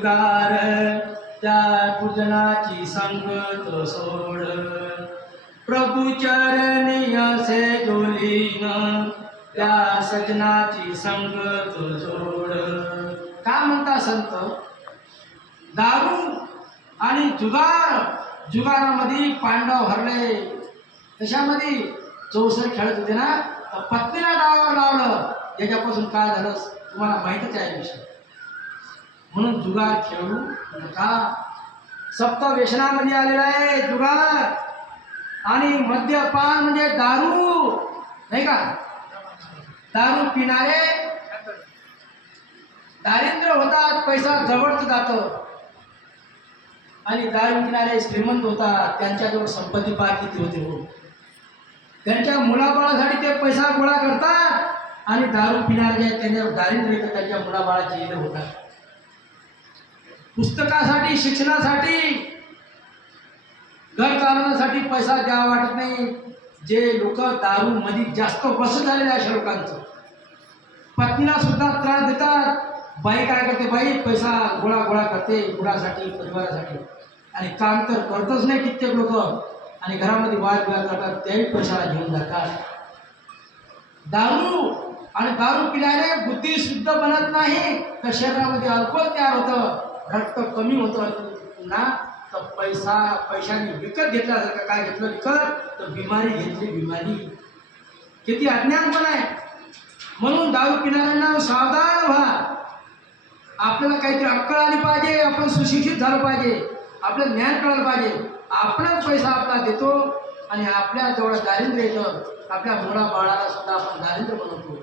जुगार त्या पूजनाची संगत सोड. प्रभू चरणी असे डोलीन. त्या सजनाची संगत जोड. काय म्हणता संत? दारू आणि जुगार. जुगारामध्ये पांडव हरले. कशामध्ये? चौसर खेळत होते ना? पत्नीला डावावर लावलं. याच्यापासून काय झालं? तुम्हाला माहितच आहे विषय. म्हणून जुगार खेळू नका. सप्त व्यसनामध्ये आलेला आहे जुगार आणि मद्यपान म्हणजे दारू नाही का? दारू पिणारे. दारिद्र्य होतात पैसा जवळच जातं. आणि दारू पिणारे श्रीमंत होतात त्यांच्याजवळ संपत्ती पार किती होते हो? त्यांच्या मुलाबाळासाठी ते पैसा गोळा करतात. आणि दारू पिणारे जे दारिद्र्य त्यांच्या मुलाबाळाची इथं होतात. पुस्तकासाठी शिक्षणासाठी घर चालवण्यासाठी पैसा द्यावा वाटत नाही. जे लोक दारू मध्ये जास्त बस झालेले आहे अशा लोकांचं. पत्नीला सुद्धा त्रास देतात. बाई काय करते बाई? पैसा गोळा गोळा करते गुणासाठी परिवारासाठी. आणि काम तर करतच नाही कित्येक लोक. आणि घरामध्ये वाद विवाद करतात त्याही पैशाला घेऊन जातात. दारू आणि दारू पिल्याने बुद्धी शुद्ध बनत नाही. तर शरीरामध्ये अल्कोहोल तयार होतं. रक्त कमी होतं ना तर पैसा पैशाने विकत घेतला जातं का काय घेतलं विकत तर बिमारी घेतली बिमारी. किती अज्ञानपण आहे. म्हणून दारू पिणाऱ्यांना सावधान व्हा. आपल्याला काहीतरी अक्कल आली पाहिजे आपण सुशिक्षित झालं पाहिजे आपलं ज्ञान कळालं पाहिजे. आपलाच पैसा आपला देतो आणि आपल्या जवळ दारिद्र्य येतं आपल्या मुला बाळाला सुद्धा आपण दारिद्र्य बनवतो.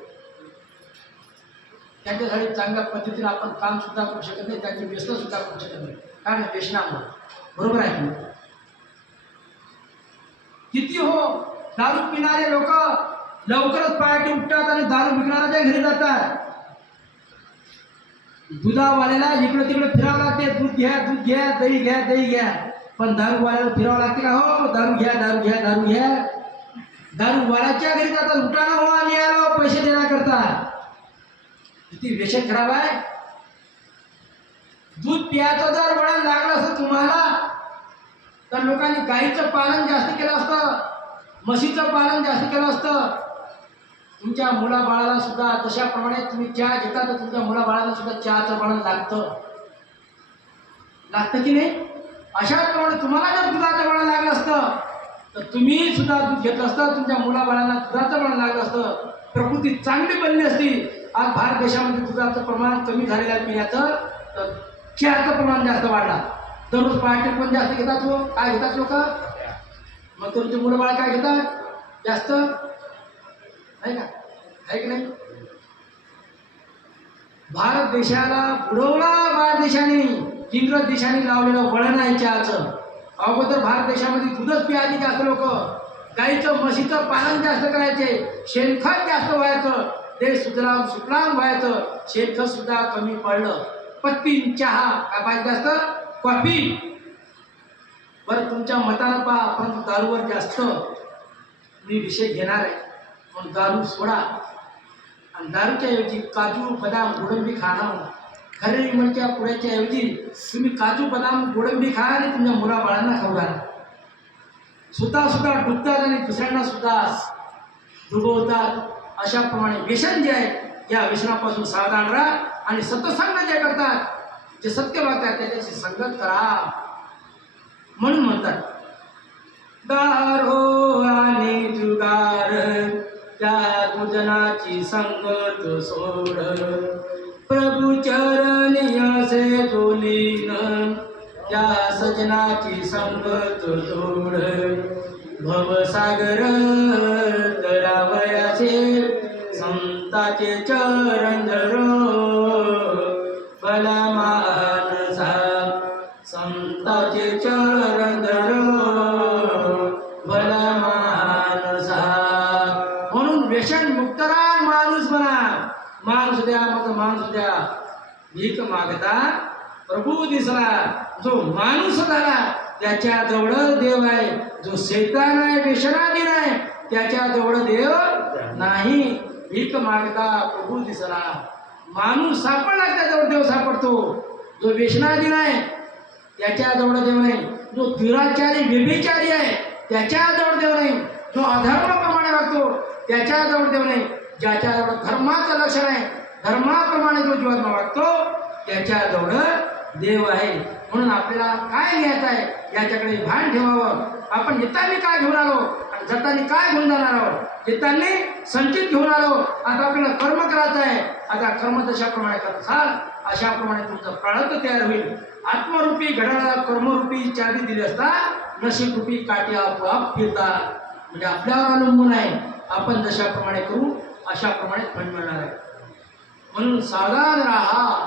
त्यांच्यासाठी चांगल्या पद्धतीने आपण काम सुद्धा करू शकत नाही त्यांची व्यसन सुद्धा करू शकत नाही. कारण व्यसनामुळे बरोबर आहे किती हो दारू पिणारे लोक लवकरच पायाटी उठतात आणि दारू विकणाऱ्याच्या घरी जातात. दुधावाल्याला इकडे तिकडे फिरावं लागते दूध घ्या दूध घ्या दही घ्या दही घ्या. पण दारूवाल्याला फिरावं लागते का हो? दारू घ्या दारू घ्या दारू घ्या. दारूवाल्याच्या घरी जातात उठाना हो आम्ही आलो पैसे देण्याकरता. किती व्यसन खराब आहे? दूध प्यायचं जर वळण लागलं असतं तुम्हाला तर लोकांनी गाईचं पालन जास्त केलं असतं म्हशीचं पालन जास्त केलं असतं. तुमच्या मुलाबाळाला सुद्धा तशाप्रमाणे तुम्ही चहा घेता तर तुमच्या मुलाबाळाला सुद्धा चहाचं वळण लागतं. लागतं की नाही? अशाप्रमाणे तुम्हाला जर दुधाचं वळण लागलं असतं तर तुम्ही सुद्धा दूध घेतलं असतं तुमच्या मुलाबाळांना दुधाचं वळण लागलं असतं. प्रकृती चांगली बनली असती. आज भारत देशामध्ये दुधाचं प्रमाण कमी झालेलं आहे पिण्याचं. तर चहाचं प्रमाण जास्त वाढला. दररोज पहाटे पण जास्त घेतात लोक काय घेतात लोक? मग तुमचे मुलं बाळा काय घेतात? जास्त? आहे का? आहे की नाही? भारत देशाला बुडवला भारत देशाने. इंग्रज देशाने लावलेलं वळण आहे चहाचं अगोदर भारत देशामध्ये दूधच प्यायली जास्त लोक. गाईचं म्हशीचं पालन जास्त करायचे. शेणखत जास्त व्हायचं. ते सुजलाम सुफलाम व्हायचं. शेत सुद्धा कमी पडलं. पत्ती चहा. काय पाहिजे जास्त? कॉफी. बरं तुमच्या मताला पहा परंतु दारूवर जास्त मी विषय घेणार आहे. पण दारू सोडा. आणि दारूच्या ऐवजी काजू बदाम गोडंबी खाणं खरे विमलच्या पुऱ्याच्या ऐवजी तुम्ही काजू बदाम गोडंबी खा आणि तुमच्या मुलाबाळांना खाऊ घाला. स्वतः सुद्धा डुबतात आणि दुसऱ्यांना सुद्धा डुबवतात. अशाप्रमाणे व्यसन जे आहे या व्यसनापासून सावधान राहा आणि सत्संग जे करतात जे सत्य वागतात त्याच्याशी संगत करा. म्हणून म्हणतात दारो आणि जुगार त्या तुजनाची संगत सोड. प्रभू चरणी असे जोलीन त्या सजनाची संगत तोड. भवसागर तरावयाचे संताचे चरण धरो. भला मानसा संताचे चरण धरो. भला मानसा म्हणून व्यसन मुक्त माणूस म्हणा. माणूस द्या मग माणूस द्या. भीक मागता प्रभू दिसला. जो माणूस झाला त्याच्याजवळ देव आहे. जो शैतान आहे व्यसनाधीन आहे त्याच्याजवळ देव नाही. भीक मागता प्रभू दिसला. माणूस सापडला त्याजवळ देव सापडतो. जो व्यसनाधीन आहे त्याच्याजवळ देव नाही. जो दुराचारी व्यभिचारी आहे त्याच्याजवळ देव नाही. जो अधर्माप्रमाणे वागतो त्याच्याजवळ देव नाही. ज्याच्याजवळ धर्माचं लक्षण आहे धर्माप्रमाणे जो जीवात्मा वागतो त्याच्याजवळ देव आहे. म्हणून आपल्याला काय घ्यायचं आहे? याच्याकडे भान ठेवावं. आपण येताना काय घेऊन आलो? आणि जाताना काय घेऊन जाणार आहोत? येताना संचित घेऊन आलो. आता आपल्याला कर्म करायचं आहे. आता कर्म जशाप्रमाणे करत असाल अशाप्रमाणे तुमचं प्रारब्ध तयार होईल. आत्मरूपी घडाला कर्मरूपी चाबी दिली असता नशीबरूपी काठी आपोआप फिरतात. म्हणजे आपल्यावर अवलंबून आहे. आपण जशाप्रमाणे करू अशाप्रमाणे फळ मिळणार आहे. म्हणून सावधान राहा.